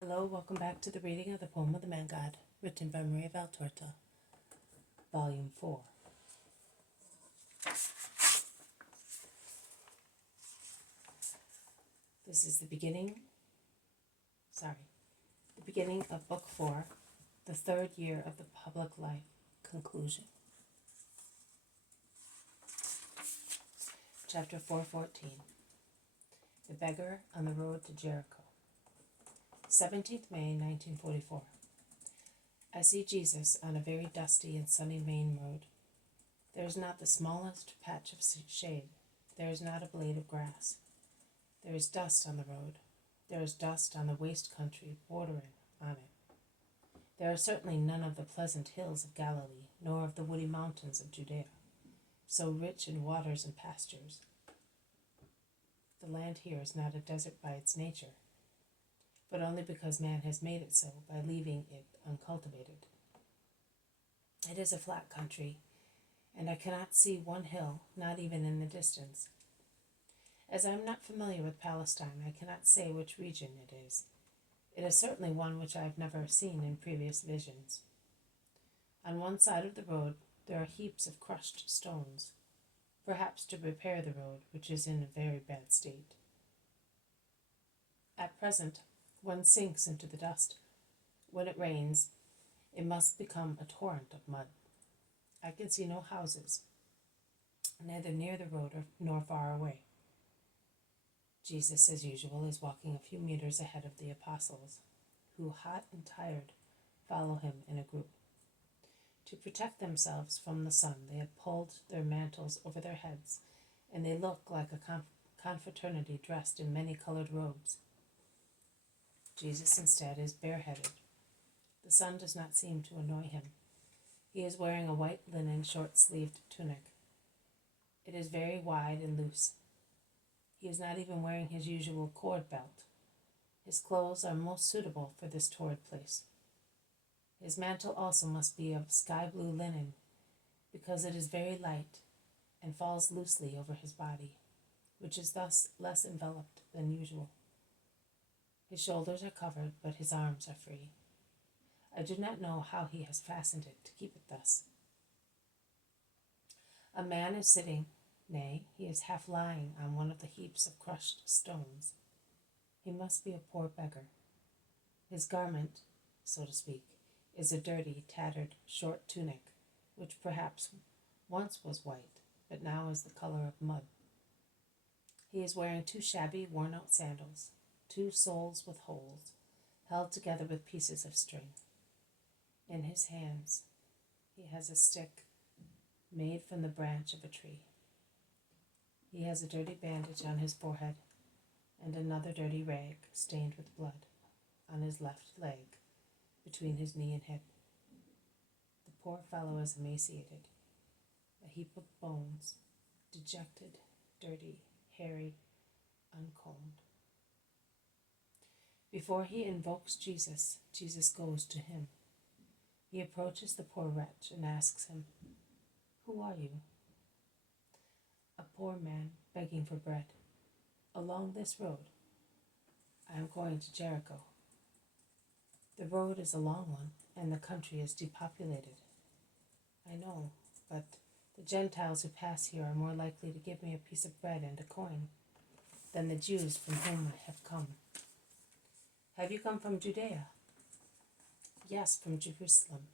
Hello, welcome back to the reading of the poem of the Man God, written by Maria Valtorta, Volume 4. This is the beginning of Book 4, the third year of the public life, conclusion. Chapter 4:14. The Beggar on the Road to Jericho. 17th May, 1944. I see Jesus on a very dusty and sunny main road. There is not the smallest patch of shade. There is not a blade of grass. There is dust on the road. There is dust on the waste country bordering on it. There are certainly none of the pleasant hills of Galilee, nor of the woody mountains of Judea, so rich in waters and pastures. The land here is not a desert by its nature, but only because man has made it so by leaving it uncultivated. It is a flat country, and I cannot see one hill, not even in the distance. As I am not familiar with Palestine, I cannot say which region it is. It is certainly one which I have never seen in previous visions. On one side of the road there are heaps of crushed stones, perhaps to repair the road, which is in a very bad state. At present, one sinks into the dust. When it rains, it must become a torrent of mud. I can see no houses, neither near the road nor far away. Jesus, as usual, is walking a few meters ahead of the apostles, who, hot and tired, follow him in a group. To protect themselves from the sun, they have pulled their mantles over their heads, and they look like a confraternity dressed in many-colored robes. Jesus, instead, is bareheaded. The sun does not seem to annoy him. He is wearing a white linen short-sleeved tunic. It is very wide and loose. He is not even wearing his usual cord belt. His clothes are most suitable for this torrid place. His mantle also must be of sky-blue linen, because it is very light and falls loosely over his body, which is thus less enveloped than usual. His shoulders are covered, but his arms are free. I do not know how he has fastened it to keep it thus. A man is sitting, nay, he is half lying on one of the heaps of crushed stones. He must be a poor beggar. His garment, so to speak, is a dirty, tattered, short tunic, which perhaps once was white, but now is the color of mud. He is wearing two shabby, worn-out sandals, two soles with holes, held together with pieces of string. In his hands he has a stick made from the branch of a tree. He has a dirty bandage on his forehead and another dirty rag stained with blood on his left leg between his knee and hip. The poor fellow is emaciated, a heap of bones, dejected, dirty, hairy, uncombed. Before he invokes Jesus, Jesus goes to him. He approaches the poor wretch and asks him, "Who are you?" "A poor man begging for bread. Along this road. I am going to Jericho." "The road is a long one, and the country is depopulated." "I know, but the Gentiles who pass here are more likely to give me a piece of bread and a coin than the Jews from whom I have come." "Have you come from Judea?" "Yes, from Jerusalem,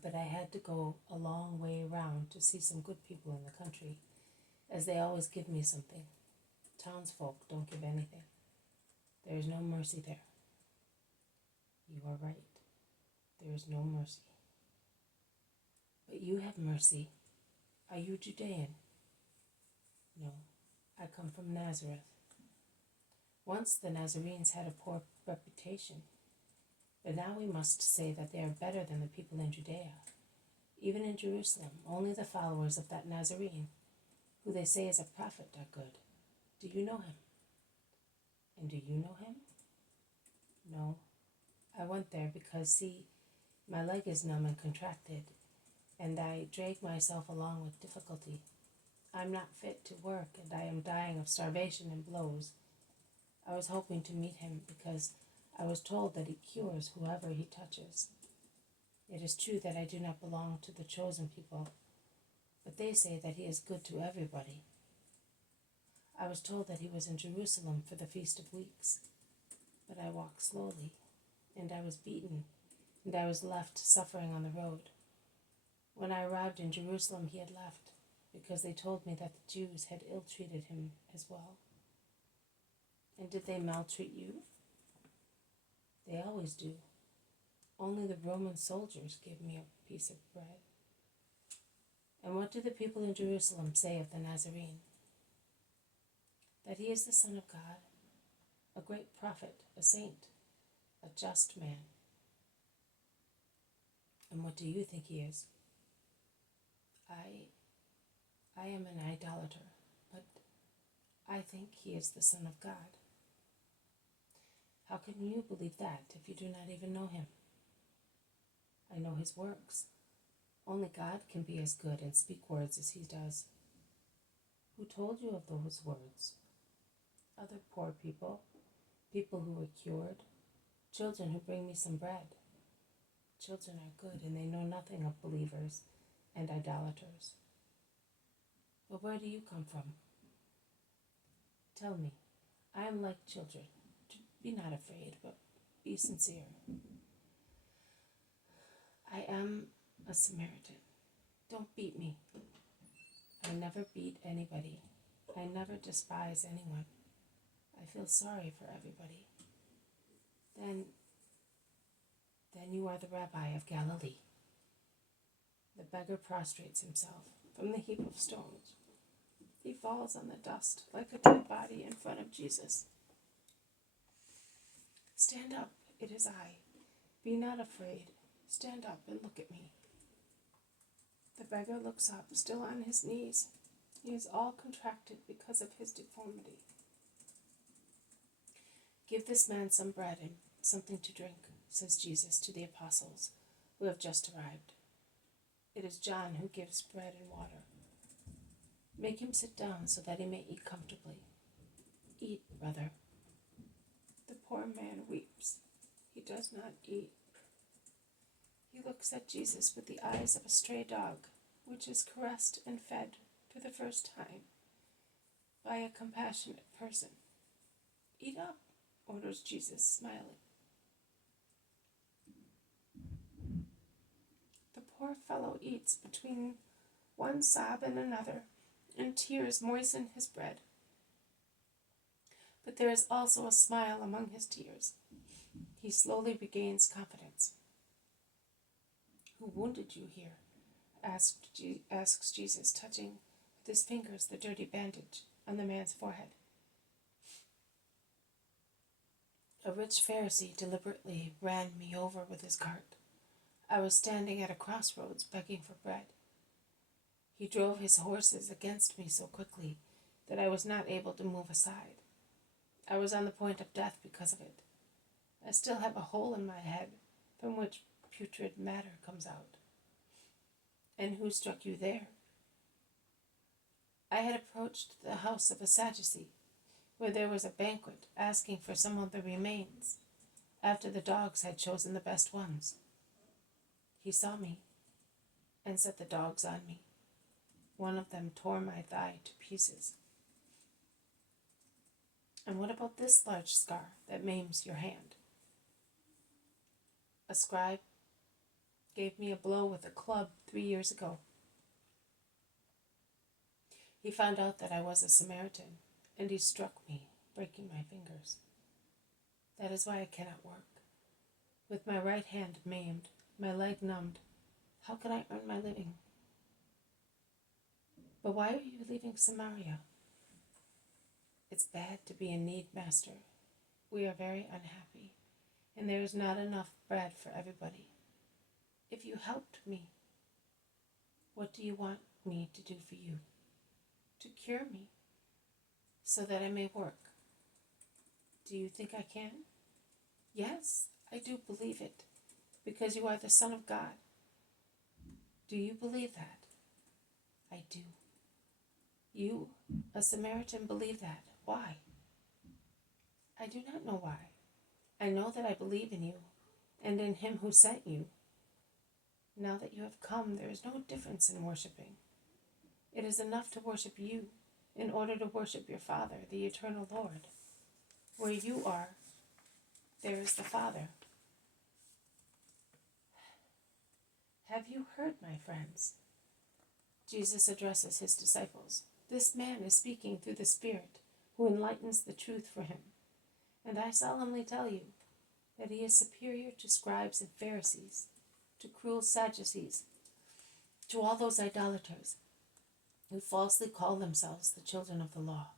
but I had to go a long way around to see some good people in the country, as they always give me something. Townsfolk don't give anything. There is no mercy there." "You are right. There is no mercy." "But you have mercy. Are you Judean?" "No, I come from Nazareth." Once the Nazarenes had a poor reputation, but now we must say that they are better than the people in Judea. Even in Jerusalem, only the followers of that Nazarene, who they say is a prophet, are good. Do you know him?" "And do you know him?" "No. I went there because, see, my leg is numb and contracted, and I drag myself along with difficulty. I am not fit to work, and I am dying of starvation and blows. I was hoping to meet him because I was told that he cures whoever he touches. It is true that I do not belong to the chosen people, but they say that he is good to everybody. I was told that he was in Jerusalem for the Feast of Weeks, but I walked slowly, and I was beaten, and I was left suffering on the road. When I arrived in Jerusalem, he had left, because they told me that the Jews had ill-treated him as well. And did they maltreat you? They always do. Only the Roman soldiers gave me a piece of bread. And what do the people in Jerusalem say of the Nazarene? That he is the Son of God, a great prophet, a saint, a just man. And what do you think he is? I am an idolater, but I think he is the Son of God. How can you believe that if you do not even know him? I know his works. Only God can be as good and speak words as he does. Who told you of those words? Other poor people, people who were cured, children who bring me some bread. Children are good and they know nothing of believers and idolaters. But where do you come from? Tell me, I am like children. Be not afraid, but be sincere. I am a Samaritan. Don't beat me. I never beat anybody. I never despise anyone. I feel sorry for everybody. Then you are the Rabbi of Galilee. The beggar prostrates himself from the heap of stones. He falls on the dust like a dead body in front of Jesus. Stand up, it is I. Be not afraid. Stand up and look at me. The beggar looks up, still on his knees. He is all contracted because of his deformity. Give this man some bread and something to drink, says Jesus to the apostles who have just arrived. It is John who gives bread and water. Make him sit down so that he may eat comfortably. Eat, brother. The poor man weeps. He does not eat. He looks at Jesus with the eyes of a stray dog, which is caressed and fed for the first time by a compassionate person. Eat up, orders Jesus, smiling. The poor fellow eats between one sob and another, and tears moisten his bread. But there is also a smile among his tears. He slowly regains confidence. Who wounded you here? Asks Jesus, touching with his fingers the dirty bandage on the man's forehead. A rich Pharisee deliberately ran me over with his cart. I was standing at a crossroads begging for bread. He drove his horses against me so quickly that I was not able to move aside. I was on the point of death because of it. I still have a hole in my head from which putrid matter comes out. And who struck you there? I had approached the house of a Sadducee, where there was a banquet, asking for some of the remains, after the dogs had chosen the best ones. He saw me and set the dogs on me. One of them tore my thigh to pieces. And what about this large scar that maims your hand? A scribe gave me a blow with a club 3 years ago. He found out that I was a Samaritan, and he struck me, breaking my fingers. That is why I cannot work. With my right hand maimed, my leg numbed, how can I earn my living? But why are you leaving Samaria? It's bad to be in need, Master. We are very unhappy, and there is not enough bread for everybody. If you helped me, what do you want me to do for you? To cure me, so that I may work. Do you think I can? Yes, I do believe it, because you are the Son of God. Do you believe that? I do. You, a Samaritan, believe that. Why? I do not know why. I know that I believe in you and in him who sent you. Now that you have come, there is no difference in worshiping. It is enough to worship you in order to worship your Father, the eternal Lord. Where you are, there is the Father. Have you heard, my friends? Jesus addresses his disciples. This man is speaking through the Spirit, who enlightens the truth for him. And I solemnly tell you that he is superior to scribes and Pharisees, to cruel Sadducees, to all those idolaters who falsely call themselves the children of the law.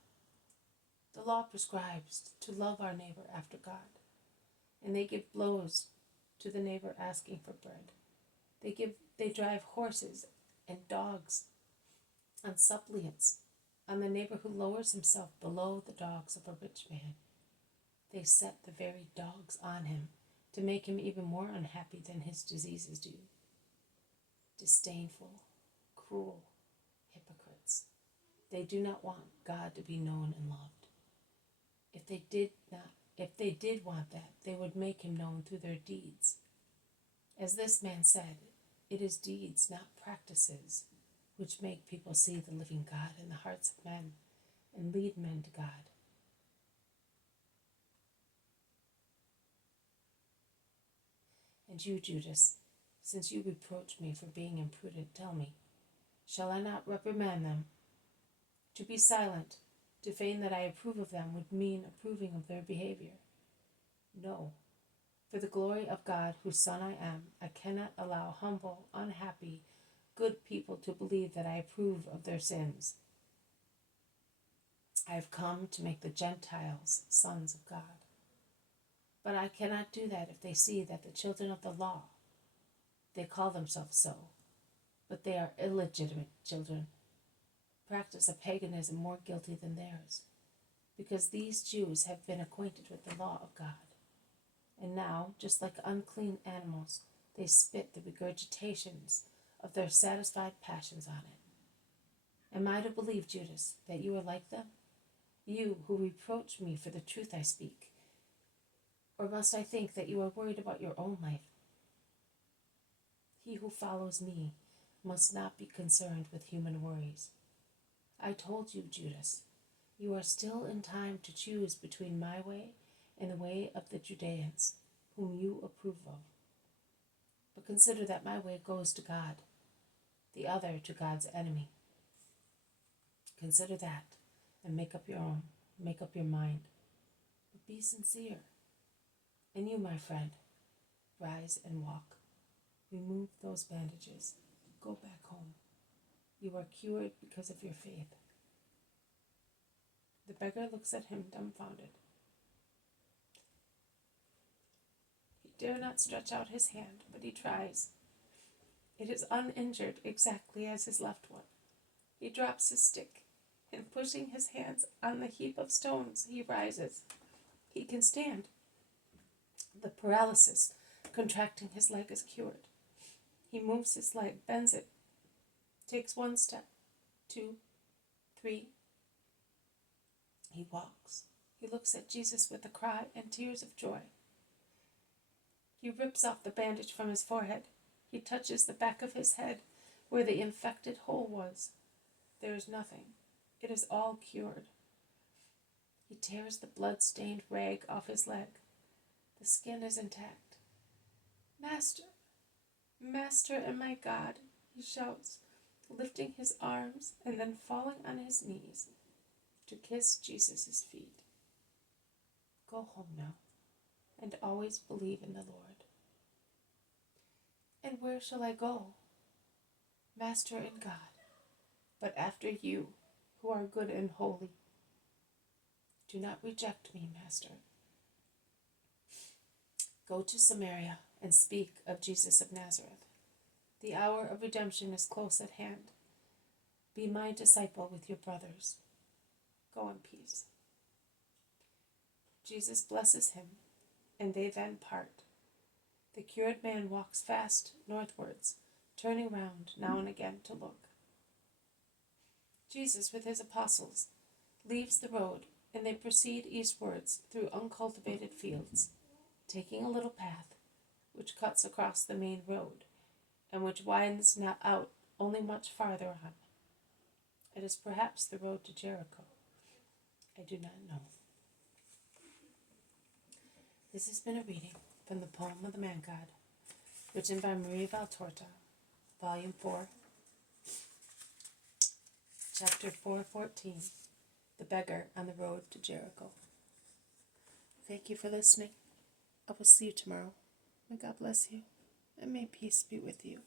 The law prescribes to love our neighbor after God, and they give blows to the neighbor asking for bread. They drive horses and dogs on suppliants, on the neighbor who lowers himself below the dogs of a rich man. They set the very dogs on him to make him even more unhappy than his diseases do. Disdainful, cruel hypocrites. They do not want God to be known and loved. If they did want that, they would make him known through their deeds. As this man said, it is deeds, not practices, which make people see the living God in the hearts of men and lead men to God. And you, Judas, since you reproach me for being imprudent, tell me, shall I not reprimand them? To be silent, to feign that I approve of them, would mean approving of their behavior. No, for the glory of God, whose son I am, I cannot allow humble, unhappy, good people to believe that I approve of their sins. I have come to make the Gentiles sons of God. But I cannot do that if they see that the children of the law, they call themselves so, but they are illegitimate children, practice a paganism more guilty than theirs, because these Jews have been acquainted with the law of God. And now, just like unclean animals, they spit the regurgitations of their satisfied passions on it. Am I to believe, Judas, that you are like them? You who reproach me for the truth I speak? Or must I think that you are worried about your own life? He who follows me must not be concerned with human worries. I told you, Judas, you are still in time to choose between my way and the way of the Judeans, whom you approve of. But consider that my way goes to God, the other to God's enemy. Consider that, and make up your mind. But be sincere. And you, my friend, rise and walk. Remove those bandages. Go back home. You are cured because of your faith. The beggar looks at him dumbfounded. He dare not stretch out his hand, but he tries. It is uninjured, exactly as his left one. He drops his stick, and pushing his hands on the heap of stones, he rises. He can stand. The paralysis contracting his leg is cured. He moves his leg, bends it, takes one step, 2, 3. He walks. He looks at Jesus with a cry and tears of joy. He rips off the bandage from his forehead. He touches the back of his head where the infected hole was. There is nothing. It is all cured. He tears the blood-stained rag off his leg. The skin is intact. Master, Master and my God, he shouts, lifting his arms and then falling on his knees to kiss Jesus' feet. Go home now, and always believe in the Lord. And where shall I go? Master and God, but after you, who are good and holy. Do not reject me, Master. Go to Samaria and speak of Jesus of Nazareth. The hour of redemption is close at hand. Be my disciple with your brothers. Go in peace. Jesus blesses him, and they then part. The cured man walks fast northwards, turning round now and again to look. Jesus, with his apostles, leaves the road, and they proceed eastwards through uncultivated fields. taking a little path which cuts across the main road and which widens now out only much farther on. It is perhaps the road to Jericho. I do not know. This has been a reading from the poem of the Man God, written by Marie Valtorta, Volume 4, Chapter 414, The Beggar on the Road to Jericho. Thank you for listening. I will see you tomorrow. May God bless you, and may peace be with you.